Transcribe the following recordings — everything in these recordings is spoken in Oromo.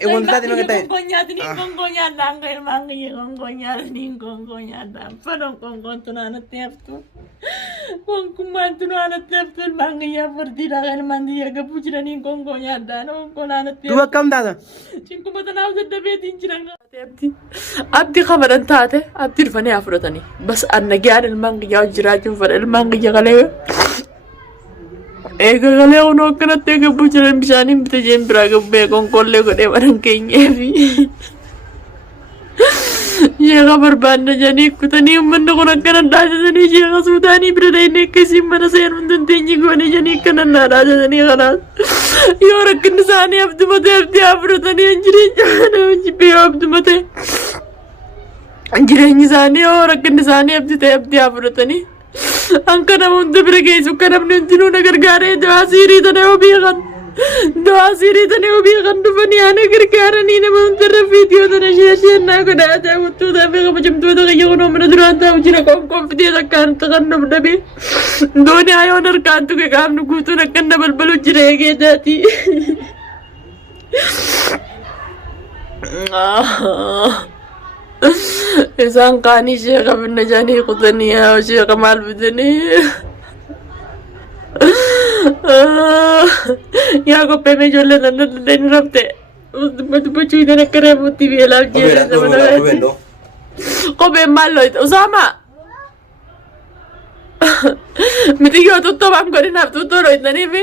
wanti taate nama ta'e. Kongonya dangay mangi kongonya dang. Parang kongon tunanat neftu. Kung kuman tunanat neftu mangi ya perdira kan mandi ya gapujira ni kongonya dan konanat. Duba kam taata. Cinku mata naw da betin jiranga. Abdi khabaran taate abdi rfani afrotani. Bas annagiyan al mangi ya jirajun far al mangi ya gale. Ega gale uno kanat ya gapujira bisani bitajem braga be kon kolle ko de barang kenya fi. Jika berbanda jadi kutani umman ko nagkanan dasa sani jika sudani berada ini kasi mana saya nonton tinggi ko ni jadi kanan dasa sani kanan. Yora kendasani abdu mate abdi abru tani anjiri jana jipe abdu mate. Anjiri nisani yora kendasani abdi abru tani. Angka namun tu berage suka namun tinu nagar gare doa siri tani obiakan. Doa siri tani obiakan tu fani ane kerjaan ni namun terus video tani share na ko dah ada waktu tapi kalau macam tu tu kaya kono mana durang tahu jina kom video takkan takkan namun tapi. Doni ayo nerkan tu ke kamu kutu nakkan namun balu jira ke dati. Isang kani siya kami na jani kutani ya siya kamal bidani. Ya ko pe me jolle nan den rabte. Matu pachu ida na kare muti bi alam jere na mana. Ko be malo Usama. Mitiyo tutto bam korina tutto ro itani bi.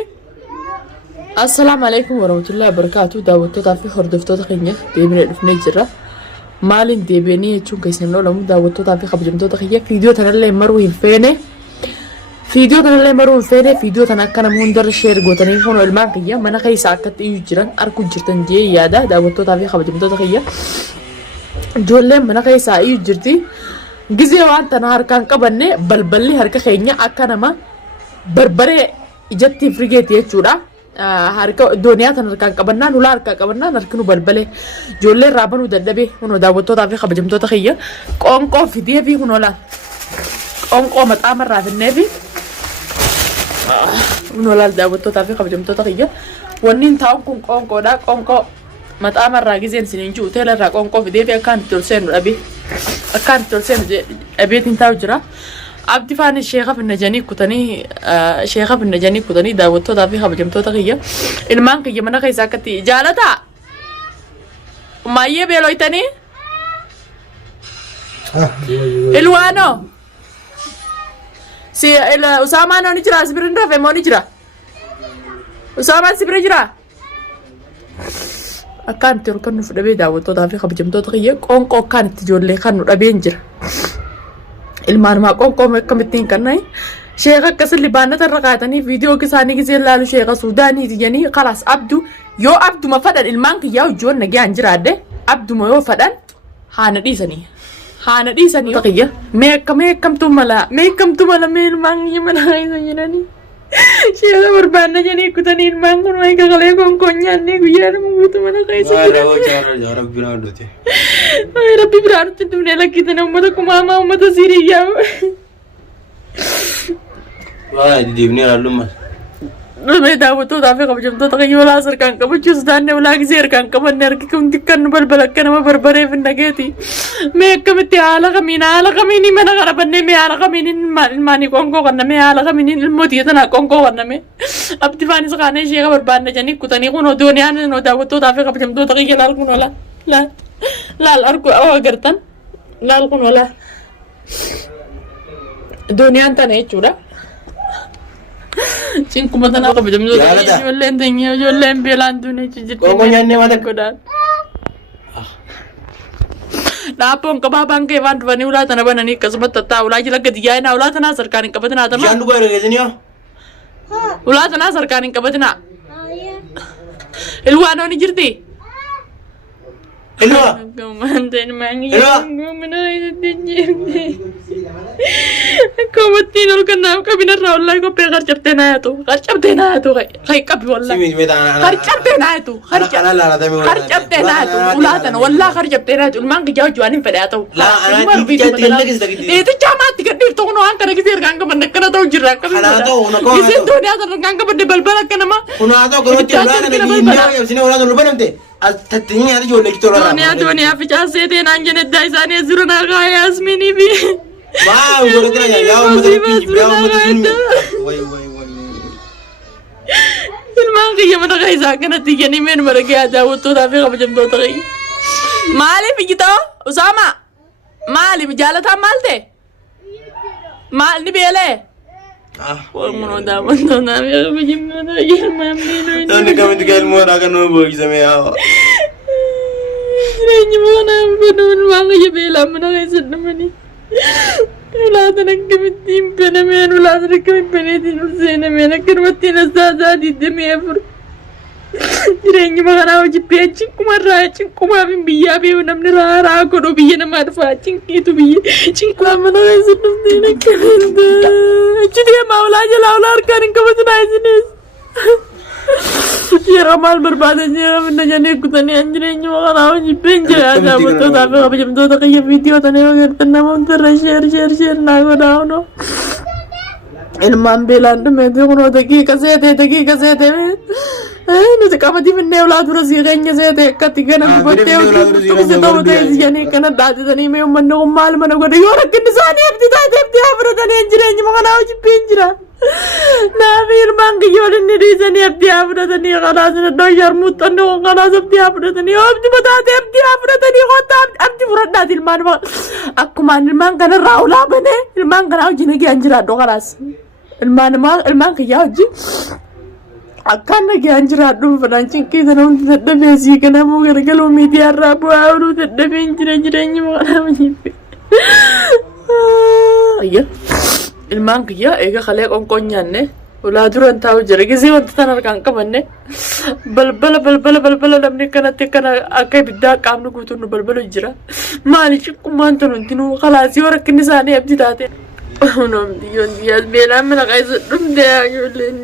Assalamualaikum warahmatullahi wabarakatuh. Daawwato tafi hordoftoota keenya deebine dhufnee jirra. Maalin deebi'anii jechuun keessan loolamu daawwattoota fi kabajamtoota kiyya viidiyoo tanallee maruu hin feene. Viidiyoo tana akka nama hundarra sheer gootanii kun ilmaan kiyya mana keessa akkatti iyyuu jiran arguu jirtan jee yaada daawwattootaa fi kabajamtoota kiyya. Ijoolleen mana keessaa iyyuu jirti. Gizee waan tana harkaan qabanne balballi harka keenya akka nama barbaree ijatti frigeeti jechuudha. Harka dooniyaa tan harkaan qabannaan ulaa harkaa qabannaan harkinu balbalee ijoollee raabanuu dadhabee kun daawwattootaa fi kabajamtoota kiyya qoonqoo fidee fi kun olaan qoonqoo maxaa marraa finnee fi kun olaan daawwattootaa fi kabajamtoota kiyya wanni taa'uun kun qoonqoodha qoonqoo maxaa marraa gizeen isiniin jiru hoteela irraa qoonqoo fidee fi akkaan itti ol seenu dhabeetiin taa'u jira. Abdi faani sheekha finna janii kutanii daawwattootaa fi kabajamtoota kiyya ilmaan kiyya mana keessa akkatti jaalataa maayyee beeloytanii ilwaano si Usaamaan ni jira sibirin rafe moo ni jira Usaamaan sibira jira akkaan itti ol kan nuuf dhabee daawwattootaa fi kabajamtoota kiyya qoonqoo akkaan itti ijoollee kan nu dhabeen jira. Ilmaan maa qoonqoo akkamittiin kannay sheekha akkasilli baannata irra kaatanii viidiyoo isaanii gisee laalu sheekha Suudaanii janii kalaas abdu yoo abduma fadhan ilmaan kiyyaa ijoon nagayaan jiraadde abduma yoo fadhan haana dhiisanii kiyya meekamtu mala mee ilmaan kiyya mana keessa jiranii sheekha barbaanna janii kutanii ilmaan kun wayi kakalee qoonqoo nyaannee guyyaa nama guutu mana keessa jiranii. Rabbi biraan nutti dhufnee lakkitanii uummata kumaamaa uummata Siiriyaa. Waa deemnee hallummaa. Dhumee daawwattootaa fi kabajamtoota kiyya walaa sarkaan qabachuus taanee walaa gisee harkaan qabanne harki kumti kan nu balbala akka nama barbareef hin dhageeti. Mee akkamitti haala kamiin mana kana bannee mee haala kamiin ilmaanii qoonqoo kanname haala kamiin ilmootii tanaa qoonqoo kanname. Abdi faanis kaanee sheeka barbaanne janii kutanii kun dooniyaan daawwattootaa fi kabajamtoota kiyya laal kun walaa laal argu agartan laal kun walaa dooniyaan tana jechuudha. Cinkuma tanaa kabajamtoota kiyya ijoolleen teenyee ijoolleen beelaan duunee jirti. Qoonqoo nyaannee maal akka godhaan. Dhaabboon qabaabaan kee waan dhufanii ulaa tana bananii akkasumatti tattaa ulaa jala gadi yaa'inaa ulaa tanaa sarkaan hin qabatinaa tamaa. bishaan dhugaa ergeessanii yoo? Ulaa tanaa sarkaan hin qabatinaa. Ilwaanoo ni jirti? Ilma! Gamanteen maangiyaa gomina jirti. Komattiin ol kanaaf qabinarraa wallahi qophee qarcabtee naayatu kai qabi wallahi qarcabtee naayatu ulaatan wallahi qarcabtee naayatu ilmaan kiyyaa hojii hin fedhaa ta'u eeticha amaatti gadhiiftu kun waan kana gisee ergaan qabanne akkana ta'u jirra giseen dooniyaa sana ergaan qabanne balbala akka nama kunaa ta'u kanatti ulaa kana ginnaa yabsine ulaa nu banamte التتنين هذا يقول لك ترى دنيا في جاسيتين عن الدايسان يزورنا غاية ياسميني بي ما يقول لك يا أم تبي يا أم تبي وي المانغية من غايزا كانت تيجي من مرقيا جاوتو دافي قبل دو تغي مالي في جتو أسامة مالي بجالتها مالتي مال نبيله ومن دامن دام يا بجمنا يا مامي أنا كم تقول مورا كانوا بوي سميها رني مانا بدون ما يبيلا من غايزا نمني ولا تنكب الدين بنمين ولا تنكب بنيتين وزينة مينا كرمتين الزادات الدمي أفر jireenyi magana hojii beekin kumarraa cinkumaa min biyyaa beeku namni raaraa godhu biyya namaa dhufaa cinqiitu biyya cinkumaa mana keessa dhuftee nakkabeenta achi deemaa ulaa jalaa ulaa harkaan hin qabatinaa isinis yeroo maal barbaadan jira minna janii kutanii an jireenyi magana hojii been jira daawwattootaa fi kabajamtoota qiyya viidiyoo tana yoo gartan namoota irra sheer naa godhaa hunoo ilmaan beelaan dhumeeti kunoo daqiiqa seete nuti qamadii finnee ulaa dura siiqeenya seete akkatti gana gubattee tuqsi ta'uu ta'e janii kana dhaatitanii mee uummanni kun maal mana godhe yoo rakkinni isaanii abdi taate abdii haa fudhatanii jireenyi makanaa hojibbeen jira naafi ilmaan kiyyoon inni dhiisanii abdii haa fudhatanii kanaas iddoo sharmuuxxanni kun kanaas abdii haa fudhatanii yoo abdi mataate abdii haa fudhatanii koota abdi fudhadhaati ilmaan akkumaan ilmaan kanarraa ulaa banee ilmaan kanaa hojii nagayaan jiraadhu kanaas ilmaan kiyyaa hojii akkaan nagayaan jiraadhu fadhaan cinqii sana hundi dadhabee sii kanamuu gargaluu miidiyaarraa bu'aa ooluu dadhabeen jireenyi maqanaa majiibbe ilmaan kiyyaa eega kalee qonqoon nyaanne ulaa duraan taa'u jira gisee wanta tan harkaan qabanne balbala namni kanatti akkana akka ibiddaa qaamni guutuun nu balbalu jira maali cinqummaan tan hundinuu kalaasii yoo rakkinni isaanii abdi taate unoom diyyoon diyyaas beelaan mana qaisa dhumde ijoolleen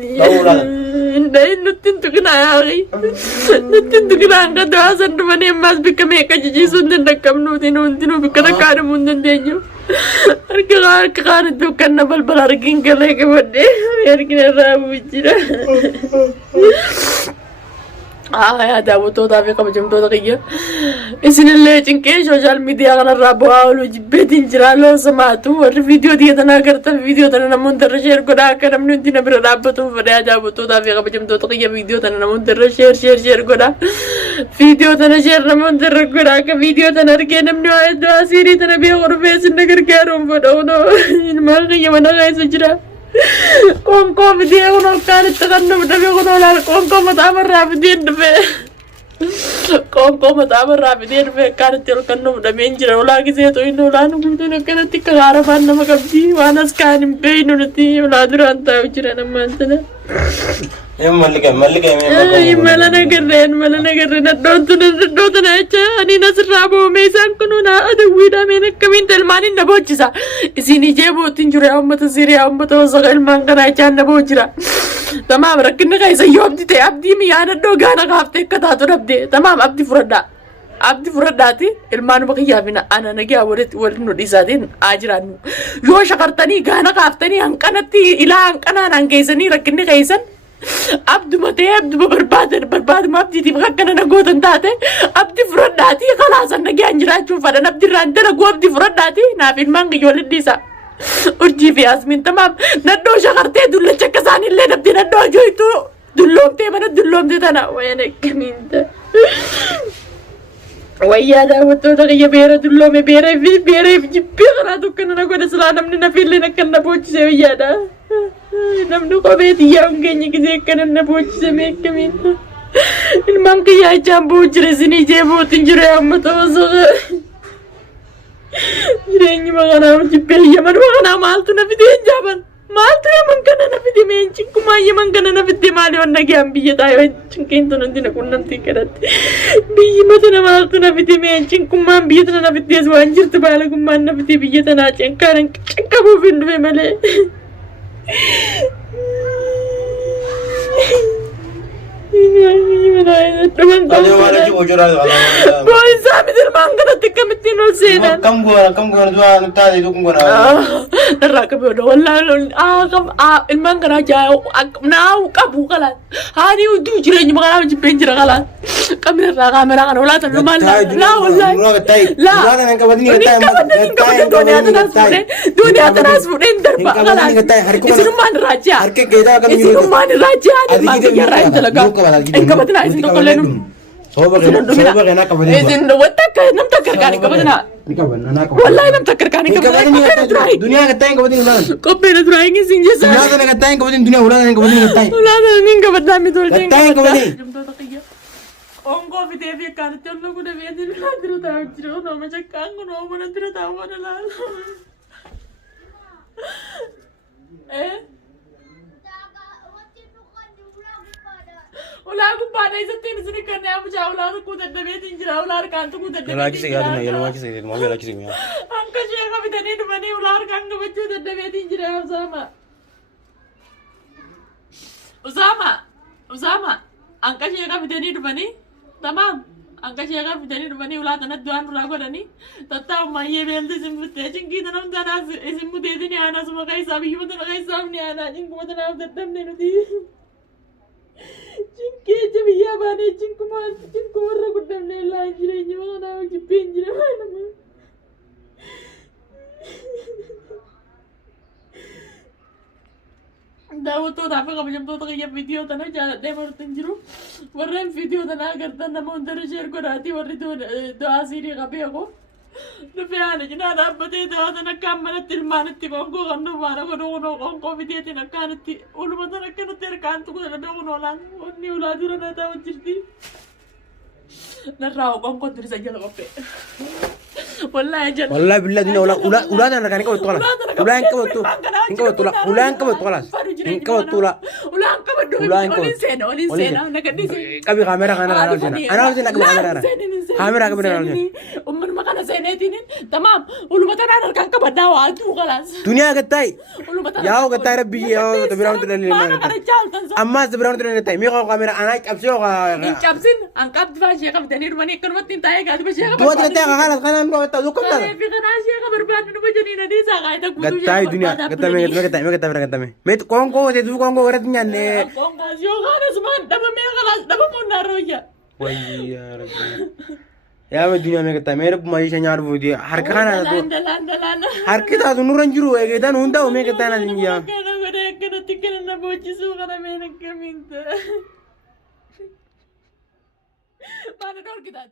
Indai nutin tukina yaari, nutin tukina angkat doa sendiri mas bika mereka jadi sundan dekam nutin bika dekar mundan denyo. Harga itu kan nabal balargin kale ke bade, biar kena rabu jira. Ya tahu tuh tapi kamu jam tuh tak iya. Isinilah cingke sosial media kan rabu awal jibetin jeralo sama tuh video dia tanah kertas video tanah namun tershare koda kan namun tidak berapa tuh pada tahu tuh tapi kamu jam tuh tak iya video tanah namun tershare koda video tanah share namun koda ke video tanah ke namun doa siri tanah biar orang face negara karum pada uno ini malah yang mana guys sejarah Kongko dia kono kan tekan tapi kono lah kongko mata rapi dia debe kongko mata rapi dia debe kan tel kan udah menjira ulah gitu itu ulah nunggu itu kan tika harapan nama kabdi wanas kan impe nanti ulah duran tahu jira nama sana Malika malah nagerin dontu aja ani nasrabo mesan kuno na ada wida mena kamin telmanin na bocisa isini jebo tinjure ammata siri ammata sagal mangana aja na bocira tamam rakin kaisa yobdi te abdi mi yana do gana kafte kata to abdi tamam abdi furadati ilman bakiya bina ana nagiya warit no disadin ajranu yo shakartani gana kaftani ankanati ila ankana nangeisani rakin kaisan abdu mate abdu berbadan ma abdi tibga kana nagodan tate abdi furadati khalas nagiya anjraju fadan abdi randa nago abdi furadati na fin mangi yolid disa urji fi asmin tamam naddo shakarte dulla chakasani le abdi naddo joitu dullomte mana dullomte tana wayne kaminta Waya dah betul tak ya bera dulu me bera jipir lah tu kena nak ada selanam ni nak pilih nak kena bocor saya dah. Nam tu kau beti yang kenya kita kena nak bocor saya mereka minta. Ini mangke ya jam bocor sini je botin jure amat awasok. Jure ni makan jipir ya mana makan amal tu nak pilih jaman. Mal tu yang makan nak pilih mencing kumai yang makan nak pilih mali orang lagi ambil tayo cingkin tu nanti nak kunam tikarat. Biye mata na mal tu na pilih mencing kumai biye tu na pilih sewanjir tu bala kumai na pilih biye tu na cengkarang cengkabu pindu male. Tanya wala ji ojora wala. Boy sabi din man kana tikamitin ol senan. Kam gua dua nta itu kum gua. Narakabi do wallahi ilman kana jao naaw kabu kala. Hani udu jirenya magana ji penjira kala. Kamera kana wala tan mal. La wallahi. La. Dunia tanas furen darba kala. Isinuman raja. Isinuman raja. Magya raja talaga. Kabatina isin to kolenu. Soba kena kabadin. Isin watak nam takar kani kabatina. Wallahi nam takar kani kabatina. Dunia katay kabadin ulan. Kopera drawing isin jesa. Dunia na katay kabadin dunia ulan kabadin katay. Ulan ning kabadna mi dol ding. Katay kabadin. Onko video kartu lo kuda video na diro ta jiro no ma chakang no mana diro ta mana la. Ulah aku pada itu tin sini karena aku jauh lah aku kuda debe tinjau ular kantu kuda debe. Lagi sih ya dunia lagi sih mau lagi sih ya. Angka siya kami tadi di mana ular kantu becu debe tinjau Usama. Angka siya kami tadi di mana? Tamam. Angka siya kami tadi di mana ular tanah tuan ular gua dani. Tata maya belde simute cingki tanam tanah simute ini anak semua kayak sabi gimana kayak sabi ni anak cingku mana nak tetap ni nanti. Cingki jadi ya bane cingku marah kuda ni lagi ni mana nak jipin jadi mana. Dawo to tapi kami jam to kayak video tanah jalan deh baru tinjau. Warren video tanah agar tanah mau dari share ko rati warri to doa sini kape aku. Tapi ane jina ada apa tu doa tanah kamera tilman ti bangko kanu mara ko dono ko video tanah kan ti ulu mata nak kena terkan tu ko dono lang ni ulah dulu nada wajibdi. Narau ko terus aja lo kape. Wallahi billah dunia ulah tanah kan kau tolak. Ulah kau tu. Engkau tolak. Ulah kau tolak. Engkau tolak. Ulah kau dulu. Olin sena nak di sini. Kabi kamera kan ana sena kamera. Kamera kamera. Umur makan sena ini. Tamam. Ulu mata ana kan ka badawa tu kalas. Dunia katay. Yao katay rabbi yao tabiran tu dalil. Amma tabiran tu dalil. Mi ko kamera ana kapsyo ka. Kapsin ang kap diba siya ka tani rumani kan matin tayo ka diba siya ka. Tuwa katay ka kanan ko ta lukam ta. Fi kana siya ka berban no ba jani na di sa ka ita kudu katay dunia katay. Met kongko se du kongko rat nyanne. Kongko siya ka na suman daba me kalas daba mo naroya. Wai ya rabbi. Ya me dunia me katay mere mai shanyar budi har kana to. Har kita tu nuran juru e dan hunda me katay na dinja. Kana gode kana tikana na bochi su kana me na kaminta. Mana dor kita